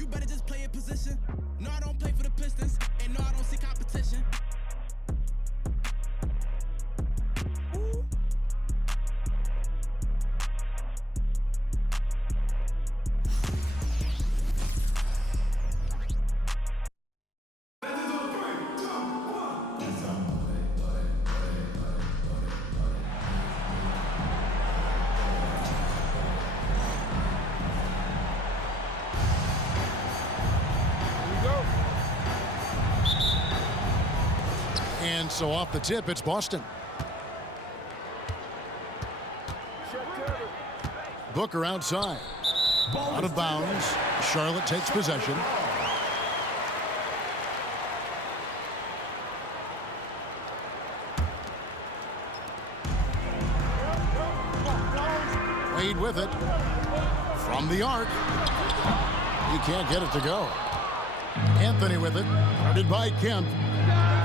You better just play your position. No, I don't play for the Pistons, and no, I don't see competition. Ooh. And so off the tip, it's Boston. Booker outside. Out of bounds. Charlotte takes possession. Wade with it. From the arc. He can't get it to go. Anthony with it. Guarded by Kemp.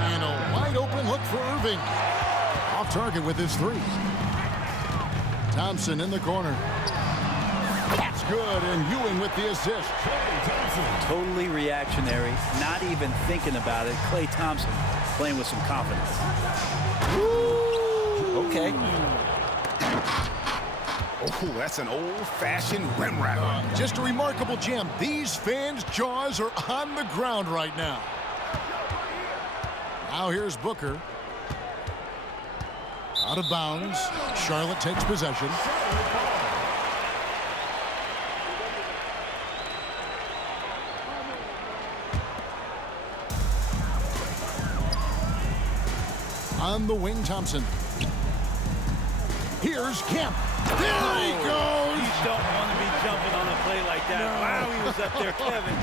And a wide open look for Irving. Off target with his three. Thompson in the corner. That's good, and Ewing with the assist. Totally reactionary, not even thinking about it. Klay Thompson playing with some confidence. Woo! Okay. Oh, that's an old-fashioned rim wrap. Just a remarkable jam. These fans' jaws are on the ground right now. Now here's Booker. Out of bounds. Charlotte takes possession. On the wing, Thompson. Here's Kemp. There he goes. You don't want to be jumping on a play like that. No. Wow, he was up there, Kevin.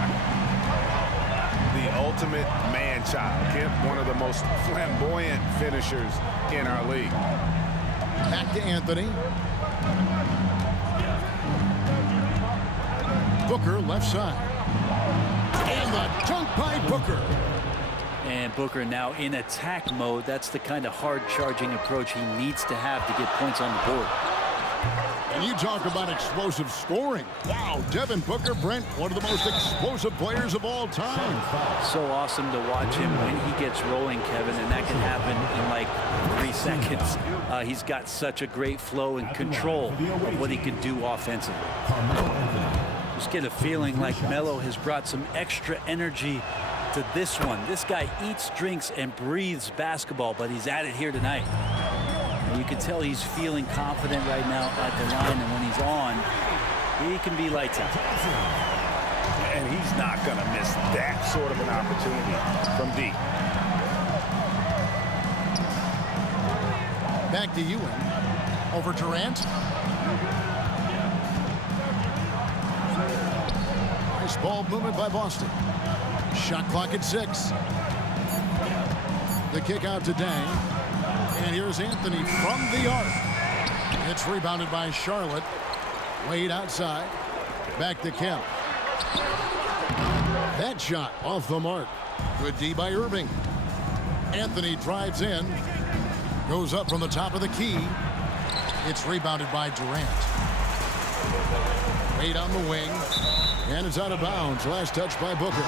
The ultimate man-child. Kemp, one of the most flamboyant finishers in our league. Back to Anthony. Booker left side. And the dunk by Booker. And Booker now in attack mode. That's the kind of hard-charging approach he needs to have to get points on the board. And you talk about explosive scoring. Wow, Devin Booker, Brent, one of the most explosive players of all time. So awesome to watch him when he gets rolling, Kevin, and that can happen in like 3 seconds. He's got such a great flow and control of what he can do offensively. Just get a feeling like Melo has brought some extra energy to this one. This guy eats, drinks, and breathes basketball, but he's at it here tonight. And you can tell he's feeling confident right now at the line, and when he's on, he can be lights out. And he's not going to miss that sort of an opportunity from deep. Back to Ewing. Over Durant. Nice ball movement by Boston. Shot clock at 6. The kick out to Dang. And here's Anthony from the arc. It's rebounded by Charlotte. Wade outside. Back to Kemp. That shot off the mark. Good D by Irving. Anthony drives in. Goes up from the top of the key. It's rebounded by Durant. Wade on the wing. And it's out of bounds. Last touch by Booker.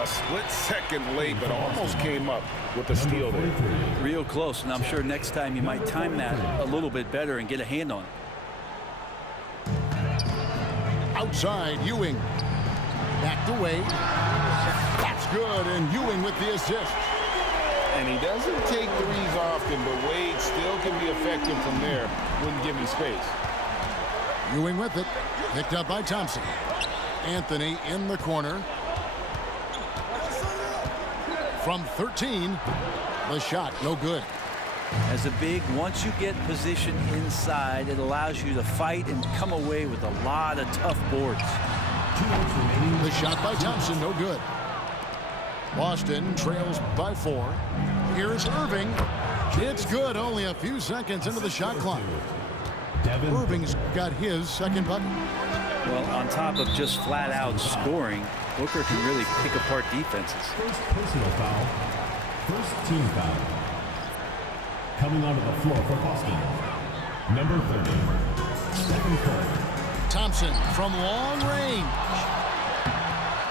A split second late, but almost came up with the steal there. Real close, and I'm sure next time you might time that a little bit better and get a hand on it. Outside, Ewing. Back to Wade. That's good, and Ewing with the assist. And he doesn't take threes often, but Wade still can be effective from there when given space. Ewing with it. Picked up by Thompson. Anthony in the corner. From 13, the shot no good. As a big, once you get position inside, it allows you to fight and come away with a lot of tough boards. The shot by Thompson, no good. Boston trails by 4. Here's Irving. It's good, only a few seconds into the shot clock. Irving's got his second bucket. Well, on top of just flat-out scoring, Booker can really pick apart defenses. First personal foul. First team foul. Coming onto the floor for Boston. Number 30, Stephen Curry. Thompson from long range.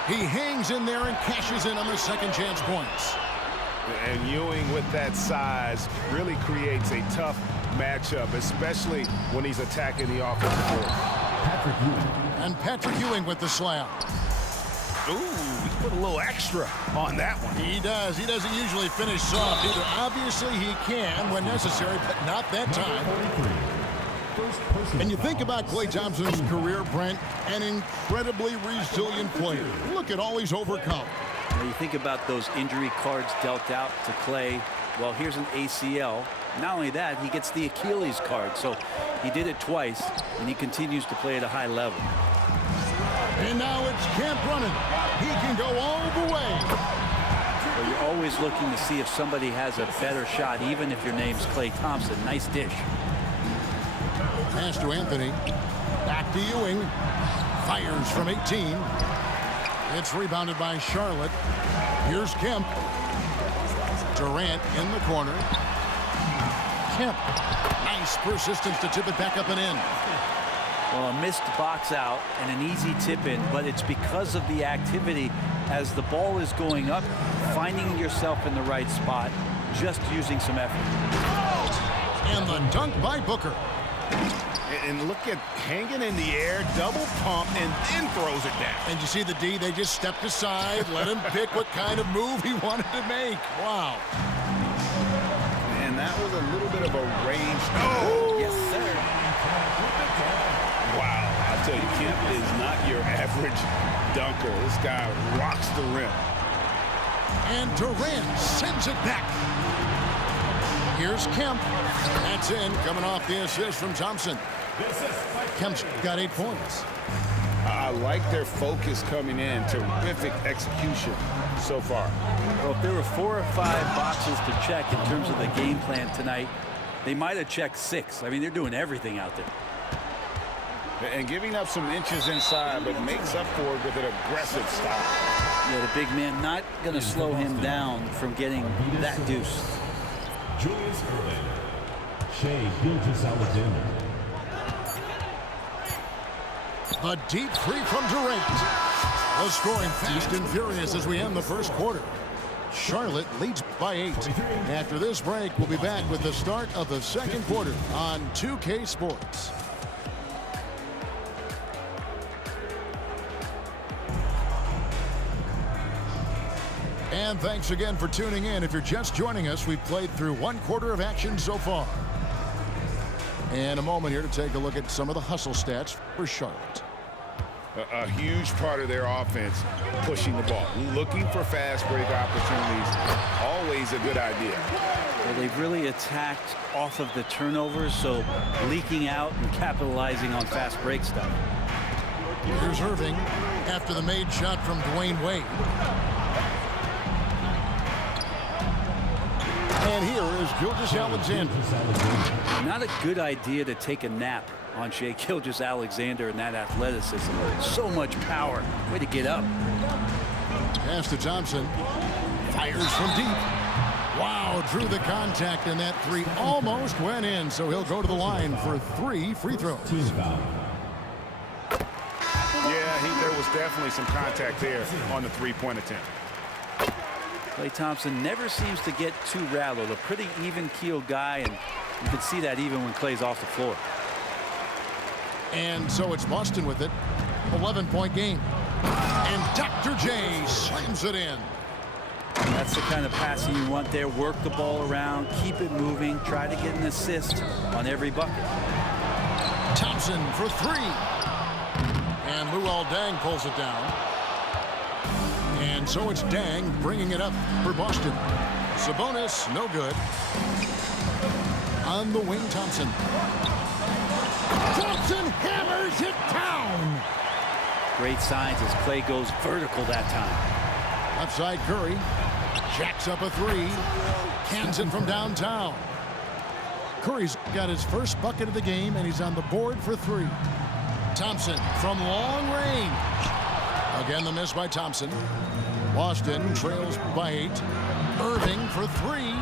He hangs in there and cashes in on the second chance points. And Ewing with that size really creates a tough matchup, especially when he's attacking the offensive board. Patrick Ewing. And Patrick Ewing with the slam. Ooh, he put a little extra on that one. He does. He doesn't usually finish soft either. Obviously, he can when necessary, but not that time. 43. First personal And you think foul. about Klay Thompson's career, Brent, an incredibly resilient player. Look at all he's overcome. Now you think about those injury cards dealt out to Klay. Well, here's an ACL. Not only that, he gets the Achilles card. So he did it twice, and he continues to play at a high level. And now it's Kemp running. He can go all the way. Well, you're always looking to see if somebody has a better shot, even if your name's Klay Thompson. Nice dish. Pass to Anthony. Back to Ewing. Fires from 18. It's rebounded by Charlotte. Here's Kemp. Durant in the corner. Kemp. Nice persistence to tip it back up and in. Well, a missed box out and an easy tip in, but it's because of the activity as the ball is going up, finding yourself in the right spot, just using some effort. And the dunk by Booker. And look at hanging in the air, double pump, and then throws it down. And you see the D, they just stepped aside, let him pick what kind of move he wanted to make. Wow. And that was a little bit of a range. Oh! Yes, sir. Wow, I tell you, Kemp is not your average dunker. This guy rocks the rim. And Durant sends it back. Here's Kemp. That's in, coming off the assist from Thompson. Kemp's got 8 points. I like their focus coming in. Terrific execution so far. Well, if there were 4 or 5 boxes to check in terms of the game plan tonight, they might have checked 6. I mean, they're doing everything out there. And giving up some inches inside, but makes up for it with an aggressive style. Yeah, the big man not going to slow him down from getting that deuce. Julius Erving. Shea Gilgeous-Alexander. A deep three from Durant. The scoring fast and furious as we end the first quarter. Charlotte leads by 8. After this break, we'll be back with the start of the second quarter on 2K Sports. And thanks again for tuning in. If you're just joining us, we've played through 1 quarter of action so far. And a moment here to take a look at some of the hustle stats for Charlotte. A huge part of their offense, pushing the ball, looking for fast break opportunities. Always a good idea. Well, they've really attacked off of the turnovers, so leaking out and capitalizing on fast break stuff. Here's Irving after the made shot from Dwayne Wade. And here is Gilgeous-Alexander. Not a good idea to take a nap on Shea Gilgeous-Alexander and that athleticism. So much power. Way to get up. Pass to Thompson. Fires from deep. Wow, drew the contact, and that 3 almost went in, so he'll go to the line for 3 free throws. Team foul. Yeah, there was definitely some contact there on the three-point attempt. Klay Thompson never seems to get too rattled. A pretty even-keeled guy, and you can see that even when Klay's off the floor. And so it's Boston with it. 11-point game. And Dr. J slams it in. That's the kind of passing you want there. Work the ball around, keep it moving, try to get an assist on every bucket. Thompson for 3. And Luol Deng pulls it down. And so it's Deng bringing it up for Boston. Sabonis, no good. On the wing, Thompson. Thompson hammers it down. Great signs as Klay goes vertical that time. Left side, Curry. Jacks up a 3. Cans it from downtown. Curry's got his first bucket of the game, and he's on the board for 3. Thompson from long range. Again, the miss by Thompson. Boston trails by 8. Irving for 3.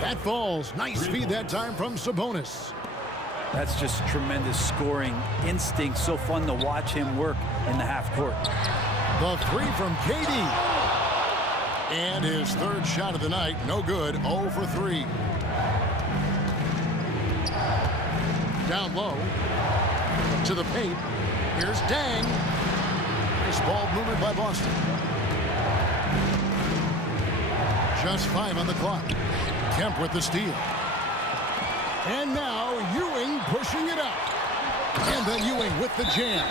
That falls. Nice feed that time from Sabonis. That's just tremendous scoring instinct. So fun to watch him work in the half court. The three from KD. And his third shot of the night, no good, 0 for 3. Down low to the paint. Here's Dang. Nice ball movement by Boston. Just 5 on the clock. Kemp with the steal. And now Ewing pushing it up. And then Ewing with the jam.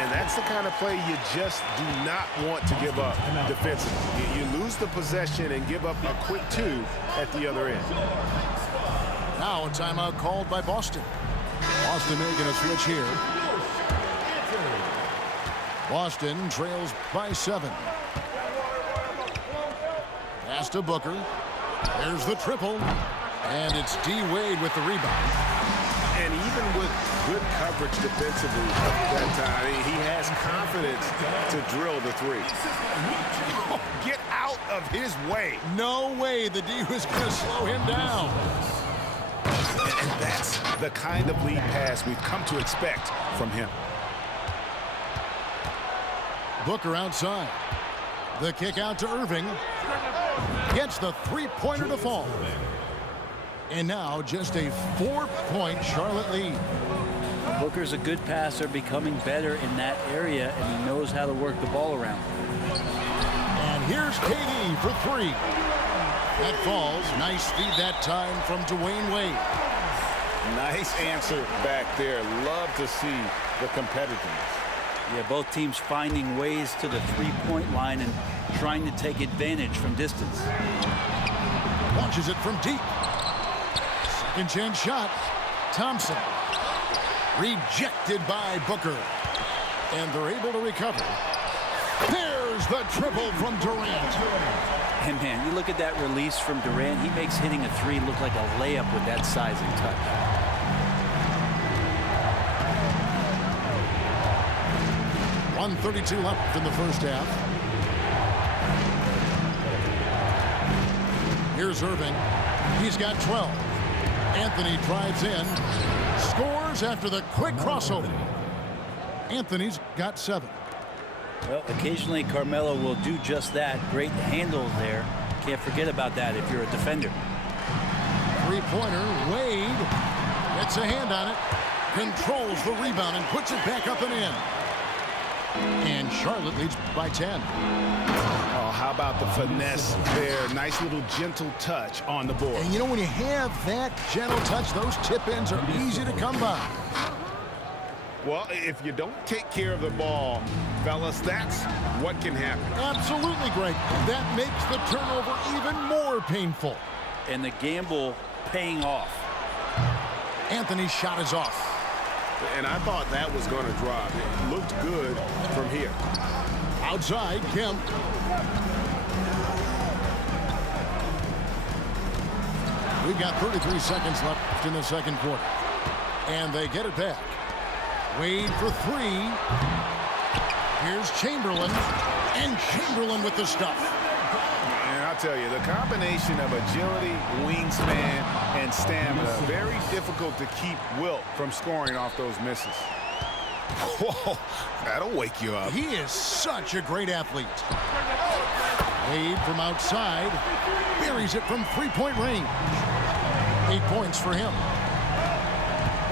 And that's the kind of play you just do not want to give up defensively. You lose the possession and give up a quick 2 at the other end. Now a timeout called by Boston. Boston making a switch here. Boston trails by 7. Pass to Booker. There's the triple. And it's D. Wade with the rebound. And even with good coverage defensively at that time, he has confidence to drill the 3. Oh, get out of his way. No way the D was going to slow him down. And that's the kind of lead pass we've come to expect from him. Booker outside. The kick out to Irving. Gets the three-pointer to fall. And now just a 4-point Charlotte lead. Booker's a good passer, becoming better in that area, and he knows how to work the ball around. And here's KD for 3. That falls. Nice feed that time from Dwayne Wade. Nice answer back there. Love to see the competitiveness. Yeah, both teams finding ways to the three-point line and trying to take advantage from distance. Launches it from deep. Second chance shot. Thompson. Rejected by Booker. And they're able to recover. There's the triple from Durant. And man, you look at that release from Durant, he makes hitting a 3 look like a layup with that size and touch. .132 left in the first half. Here's Irving. He's got 12. Anthony drives in. Scores after the quick crossover. Anthony's got 7. Well, occasionally Carmelo will do just that. Great handle there. Can't forget about that if you're a defender. Three-pointer. Wade gets a hand on it. Controls the rebound and puts it back up and in. And Charlotte leads by 10. Oh, how about the finesse there? Nice little gentle touch on the board. And you know, when you have that gentle touch, those tip-ins are easy to come by. Well, if you don't take care of the ball, fellas, that's what can happen. Absolutely, Greg. That makes the turnover even more painful. And the gamble paying off. Anthony's shot is off. And I thought that was going to drop. It looked good from here. Outside, Kemp. We've got 33 seconds left in the second quarter. And they get it back. Wade for 3. Here's Chamberlain. And Chamberlain with the stuff. And I'll tell you, the combination of agility, wingspan, and stamina, very difficult to keep Wilt from scoring off those misses. Whoa, that'll wake you up. He is such a great athlete. Wade from outside. Buries it from three-point range. 8 points for him.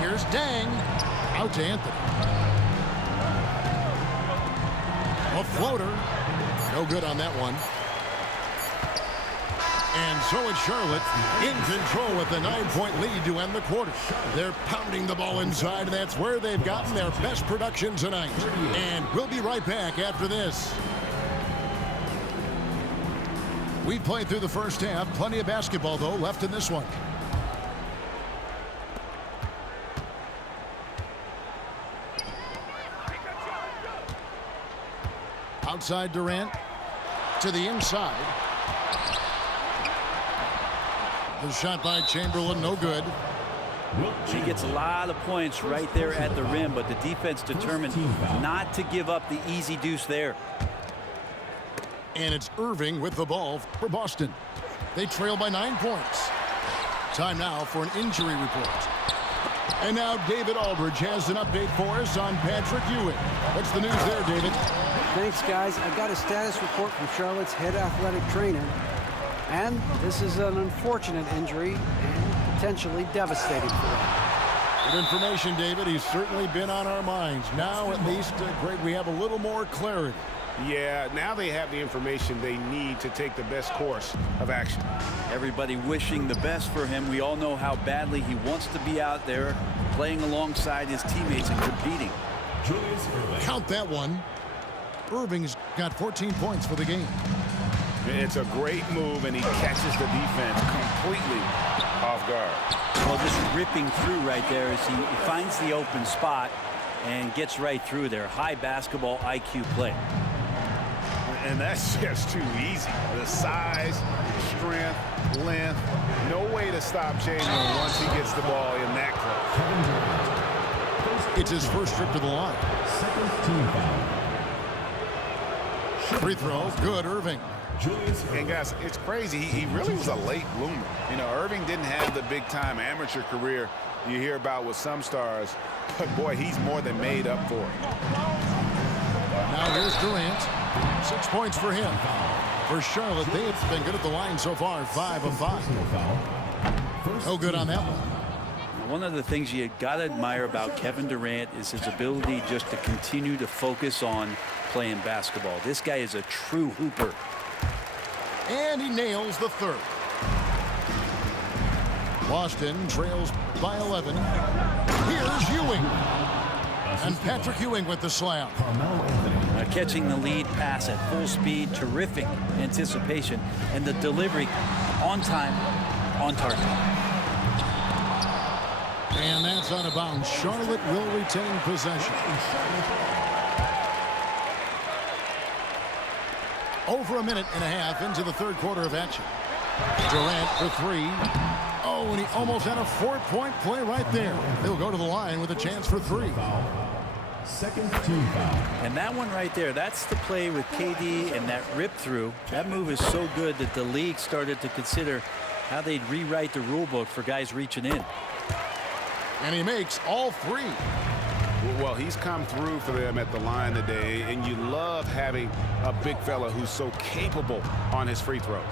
Here's Dang. Out to Anthony. A floater. No good on that one. And so it's Charlotte in control with the 9-point lead to end the quarter. They're pounding the ball inside, and that's where they've gotten their best production tonight. And we'll be right back after this. We've played through the first half. Plenty of basketball, though, left in this one. Outside Durant to the inside. The shot by Chamberlain, no good. He gets a lot of points right there at the rim, but the defense determined not to give up the easy deuce there. And it's Irving with the ball for Boston. They trail by 9 points. Time now for an injury report. And now David Aldridge has an update for us on Patrick Ewing. What's the news there, David? Thanks, guys. I got a status report from Charlotte's head athletic trainer. And this is an unfortunate injury and potentially devastating for him. Good information, David. He's certainly been on our minds. Now, at least, Greg, we have a little more clarity. Yeah, now they have the information they need to take the best course of action. Everybody wishing the best for him. We all know how badly he wants to be out there playing alongside his teammates and competing. Julius Erving. Count that one. Irving's got 14 points for the game. It's a great move, and he catches the defense completely off guard. Well, just ripping through right there as he finds the open spot and gets right through there. High basketball IQ play. And that's just too easy. The size, strength, length, no way to stop Chamberlain once he gets the ball in that close. It's his first trip to the line. Second team foul. Free throw, good, Irving. Julius Erving. And guys, it's crazy. He really was a late bloomer. You know, Irving didn't have the big-time amateur career you hear about with some stars, but boy, he's more than made up for it. Now here's Durant. 6 points for him. For Charlotte, they've been good at the line so far, 5 of 5. No good on that one. One of the things you got to admire about Kevin Durant is his ability just to continue to focus on playing basketball. This guy is a true hooper. And he nails the third. Boston trails by 11. Here's Ewing. And Patrick Ewing with the slam. Catching the lead pass at full speed, terrific anticipation, and the delivery on time, on target. And that's out of bounds. Charlotte will retain possession. Over a minute and a half into the third quarter of action. Durant for three. Oh, and he almost had a 4-point play right there. He'll go to the line with a chance for three. Second team foul. And that one right there, that's the play with KD and that rip through. That move is so good that the league started to consider how they'd rewrite the rule book for guys reaching in. And he makes all three. Well, he's come through for them at the line today, and you love having a big fella who's so capable on his free throws.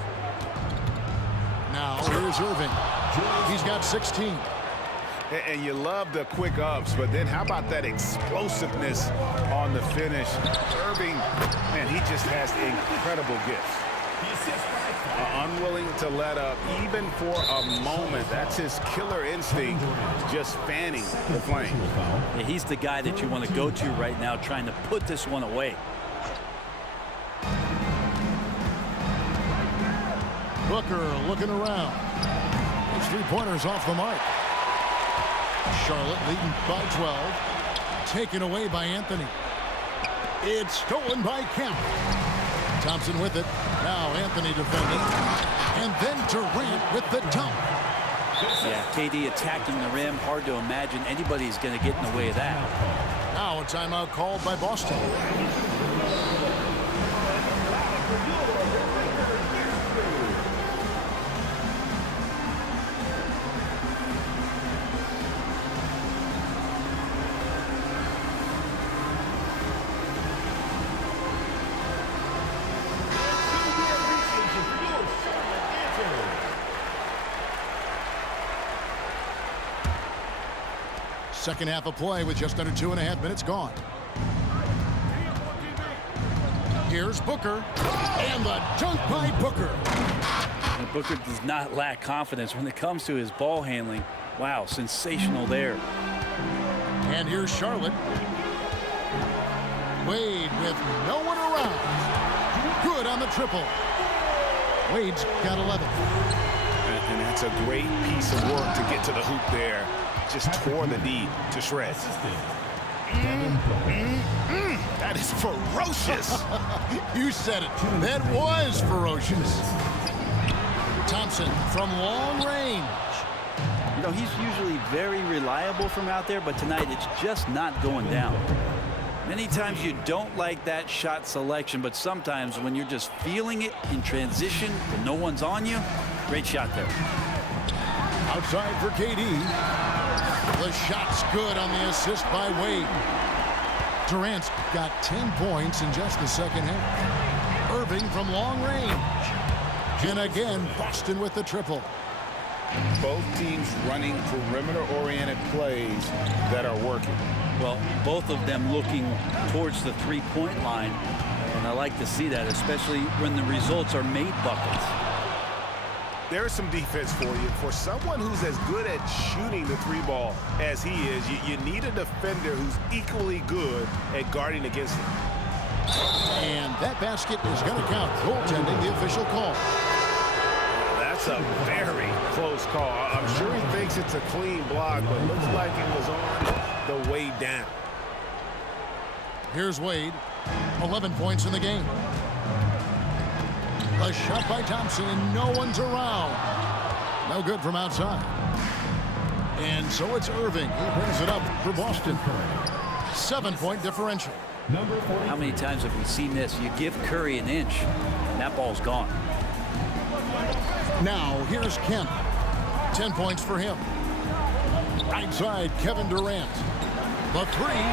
Now here's Irving. He's got 16. And you love the quick ups, but then how about that explosiveness on the finish? Irving, man, he just has incredible gifts. Unwilling to let up even for a moment. That's his killer instinct, just fanning the flame. Yeah, he's the guy that you want to go to right now, trying to put this one away. Booker looking around. His three-pointers off the mark. Charlotte leading by 12. Taken away by Anthony. It's stolen by Kemp. Thompson with it. Now Anthony defending. And then Durant with the dunk. Yeah, KD attacking the rim. Hard to imagine anybody's going to get in the way of that. Now a timeout called by Boston. Second half of play with just under 2.5 minutes gone. Here's Booker. And the dunk by Booker. And Booker does not lack confidence when it comes to his ball handling. Wow, sensational there. And here's Charlotte. Wade with no one around. Good on the triple. Wade's got 11. And that's a great piece of work to get to the hoop there. Just tore the D to shreds. That is ferocious. You said it. That was ferocious. Thompson from long range. You know, he's usually very reliable from out there, but tonight it's just not going down. Many times you don't like that shot selection, but sometimes when you're just feeling it in transition and no one's on you, great shot there. Outside for KD. The shot's good on the assist by Wade. Durant's got 10 points in just the second half. Irving from long range. And again, Boston with the triple. Both teams running perimeter-oriented plays that are working. Well, both of them looking towards the three-point line. And I like to see that, especially when the results are made buckets. There's some defense for you. For someone who's as good at shooting the three ball as he is, you need a defender who's equally good at guarding against him. And that basket is going to count. Goaltending, the official call. That's a very close call. I'm sure he thinks it's a clean block, but looks like it was on the way down. Here's Wade. 11 points in the game. A shot by Thompson, and no one's around. No good from outside. And so it's Irving. He brings it up for Boston. 7-point differential. How many times have we seen this? You give Curry an inch, and that ball's gone. Now, here's Kemp. 10 points for him. Right side, Kevin Durant. The three.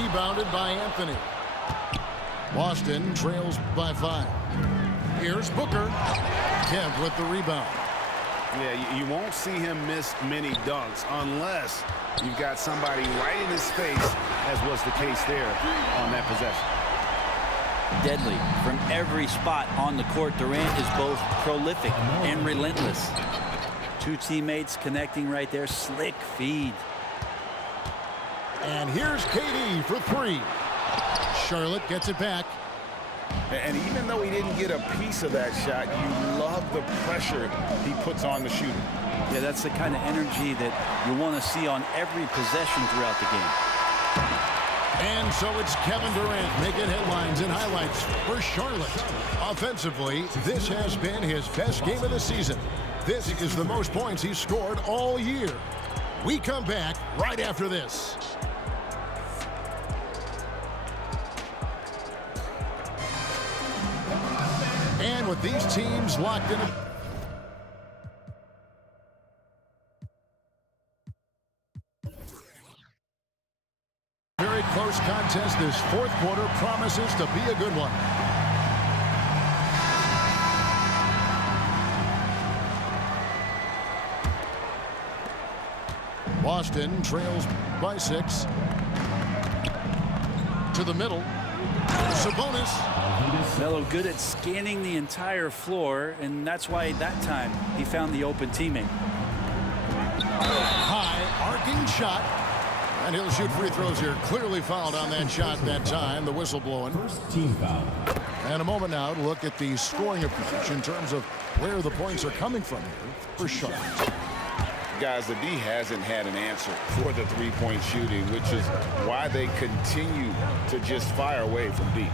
Rebounded by Anthony. Boston trails by 5. Here's Booker. Kemp with the rebound. Yeah, you won't see him miss many dunks unless you've got somebody right in his face, as was the case there on that possession. Deadly. From every spot on the court, Durant is both prolific and relentless. Two teammates connecting right there. Slick feed. And here's KD for 3. Charlotte gets it back. And even though he didn't get a piece of that shot, you love the pressure he puts on the shooter. Yeah, that's the kind of energy that you want to see on every possession throughout the game. And so it's Kevin Durant making headlines and highlights for Charlotte. Offensively, this has been his best game of the season. This is the most points he's scored all year. We come back right after this. And with these teams locked in. Very close contest. This fourth quarter promises to be a good one. Boston trails by 6. To the middle. Sabonis. Melo good at scanning the entire floor, and that's why that time he found the open teammate. High arcing shot. And he'll shoot free throws here. Clearly fouled on that shot that time. The whistle blowing. First team foul. And a moment now to look at the scoring approach in terms of where the points are coming from here for Charlotte. Guys, the D hasn't had an answer for the three-point shooting, which is why they continue to just fire away from deep.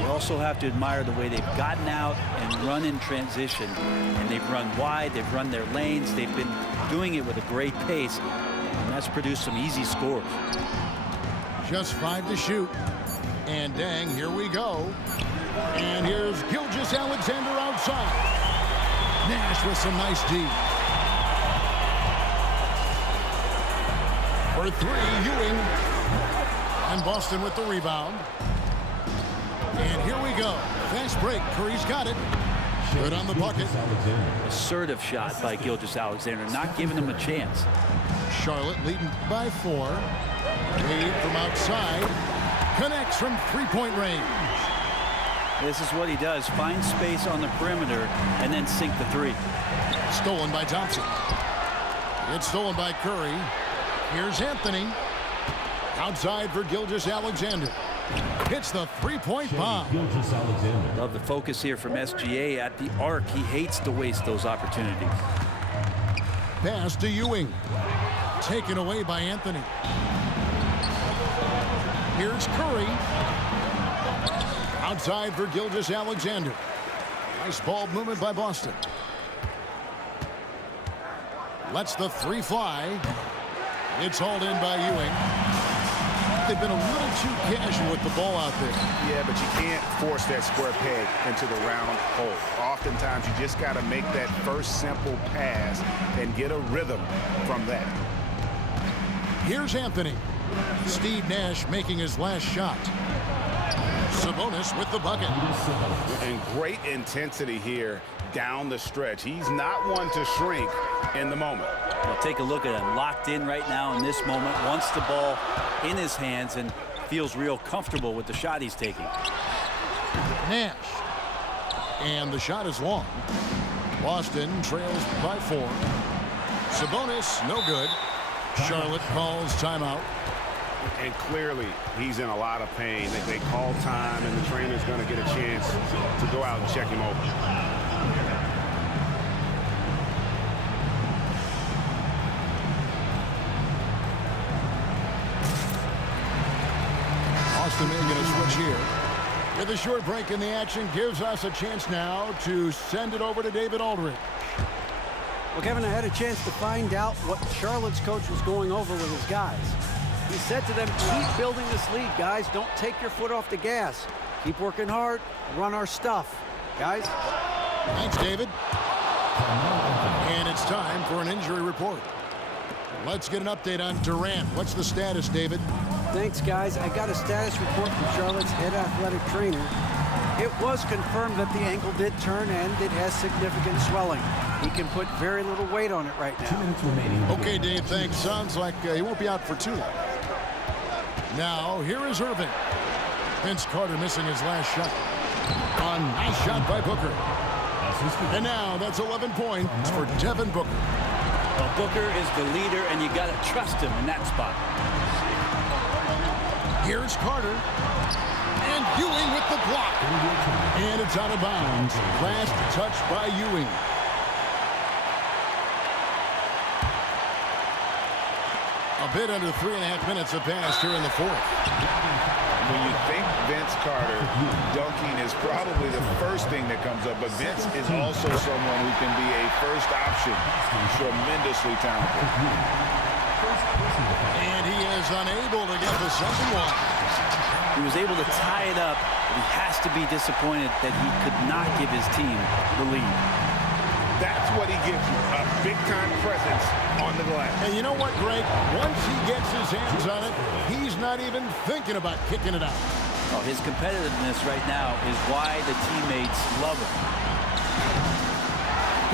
You also have to admire the way they've gotten out and run in transition. And they've run wide, they've run their lanes, they've been doing it with a great pace. And that's produced some easy scores. Just 5 to shoot. And dang, here we go. And here's Gilgeous-Alexander outside. Nash with some nice D. For 3, Ewing. And Boston with the rebound. And here we go. Fast break. Curry's got it. Good on the bucket. Assertive shot by Gilgeous-Alexander, not giving him a chance. Charlotte leading by 4. Wade from outside. Connects from three-point range. This is what he does. Find space on the perimeter and then sink the 3. Stolen by Thompson. It's stolen by Curry. Here's Anthony. Outside for Gilgeous-Alexander. Hits the three-point bomb. Gilgeous-Alexander. Love the focus here from SGA at the arc. He hates to waste those opportunities. Pass to Ewing. Taken away by Anthony. Here's Curry. Outside for Gilgeous-Alexander. Nice ball movement by Boston. Lets the 3 fly. It's hauled in by Ewing. They've been a little too casual with the ball out there. Yeah, but you can't force that square peg into the round hole. Oftentimes, you just got to make that first simple pass and get a rhythm from that. Here's Anthony. Steve Nash making his last shot. Sabonis with the bucket. And great intensity here down the stretch. He's not one to shrink in the moment. Well, take a look at him. Locked in right now in this moment. Wants the ball in his hands and feels real comfortable with the shot he's taking. Nash. And the shot is long. Boston trails by 4. Sabonis, no good. Charlotte calls timeout. And clearly, he's in a lot of pain. They call time, and the trainer's going to get a chance to go out and check him over. Boston making a switch here. With a short break in the action, gives us a chance now to send it over to David Aldridge. Well, Kevin, I had a chance to find out what Charlotte's coach was going over with his guys. He said to them, keep building this lead, guys. Don't take your foot off the gas. Keep working hard. Run our stuff. Guys? Thanks, David. And it's time for an injury report. Let's get an update on Durant. What's the status, David? Thanks, guys. I got a status report from Charlotte's head athletic trainer. It was confirmed that the ankle did turn and it has significant swelling. He can put very little weight on it right now. 2 minutes remaining. Okay, Dave, thanks. Sounds like he won't be out for too long. Now, here is Irving. Vince Carter missing his last shot. A nice shot by Booker. And now that's 11 points for Devin Booker. Well, Booker is the leader, and you got to trust him in that spot. Here's Carter. And Ewing with the block. And it's out of bounds. Last touch by Ewing. A bit under 3.5 minutes have passed here in the 4th. When you think Vince Carter, dunking is probably the first thing that comes up, but Vince is also someone who can be a first option. Tremendously talented. And he is unable to get the second one. He was able to tie it up, but he has to be disappointed that he could not give his team the lead. That's what he gives you, a big-time presence on the glass. And you know what, Greg? Once he gets his hands on it, he's not even thinking about kicking it out. Oh, his competitiveness right now is why the teammates love him.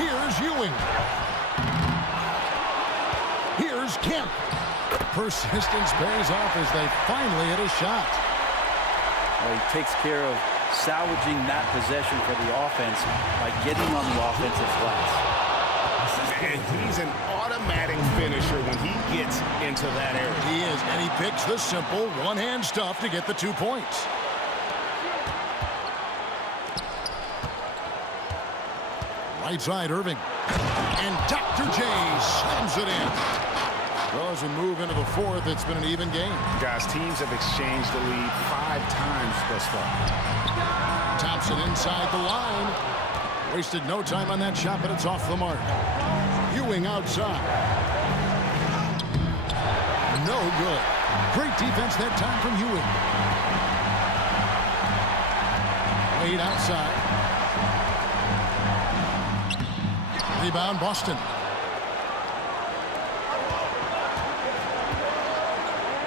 Here's Ewing. Here's Kemp. Persistence pays off as they finally hit a shot. Well, he takes care of salvaging that possession for the offense by getting on the offensive glass. And he's an automatic finisher when he gets into that area. He is, and he picks the simple one-hand stuff to get the 2 points. Right side, Irving. And Dr. J slams it in. Well, as we move into the 4th, it's been an even game. Guys, teams have exchanged the lead 5 times thus far. Thompson inside the line. Wasted no time on that shot, but it's off the mark. Ewing outside. No good. Great defense that time from Ewing. Wade outside. Rebound, Boston.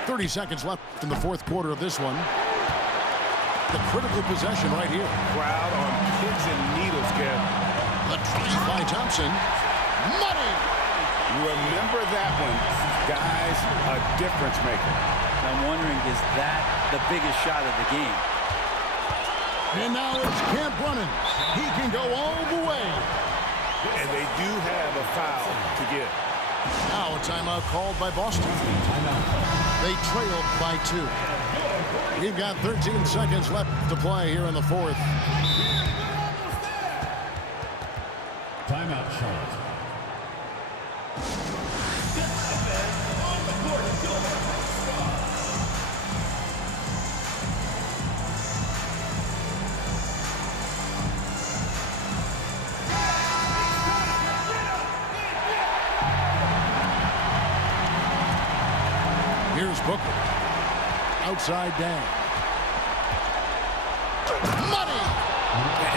30 seconds left in the 4th quarter of this one. The critical possession right here. Crowd on pins and needles, Kev. The drive by Thompson. Money! Remember that one. Guys, a difference maker. I'm wondering, is that the biggest shot of the game? And now it's Kemp running. He can go all the way. And they do have a foul to give. Now a timeout called by Boston. They trail by 2. We've got 13 seconds left to play here in the 4th. Timeout, Charlotte. Here's Booker. Outside down. Money!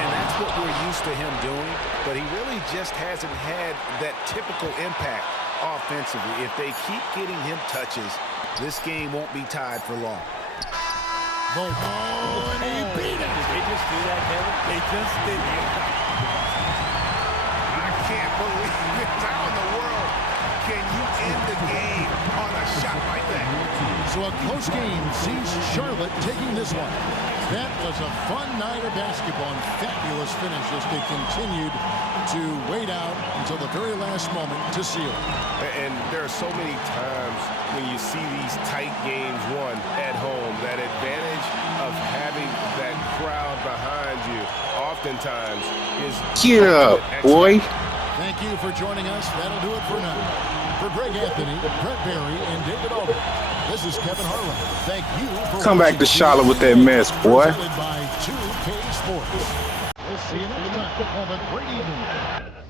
And that's what we're used to him doing, but he really just hasn't had that typical impact offensively. If they keep getting him touches, This game won't be tied for long. Oh, and he beat it. Did they just do that, Kevin? They just did. I can't believe it. How in the world can you end the game on a shot like that? So a close game sees Charlotte taking this one. That was a fun night of basketball and fabulous finish as they continued to wait out until the very last moment to seal it. And there are so many times when you see these tight games won at home, that advantage of having that crowd behind you oftentimes is... Cheer up, boy. Thank you for joining us. That'll do it for now. For Greg Anthony, Brett Barry, and David Aldridge, this is Kevin Harlan. Thank you for Come back to Charlotte with that mess, boy. Presented by 2K Sports. We'll see you next time. Have a great evening.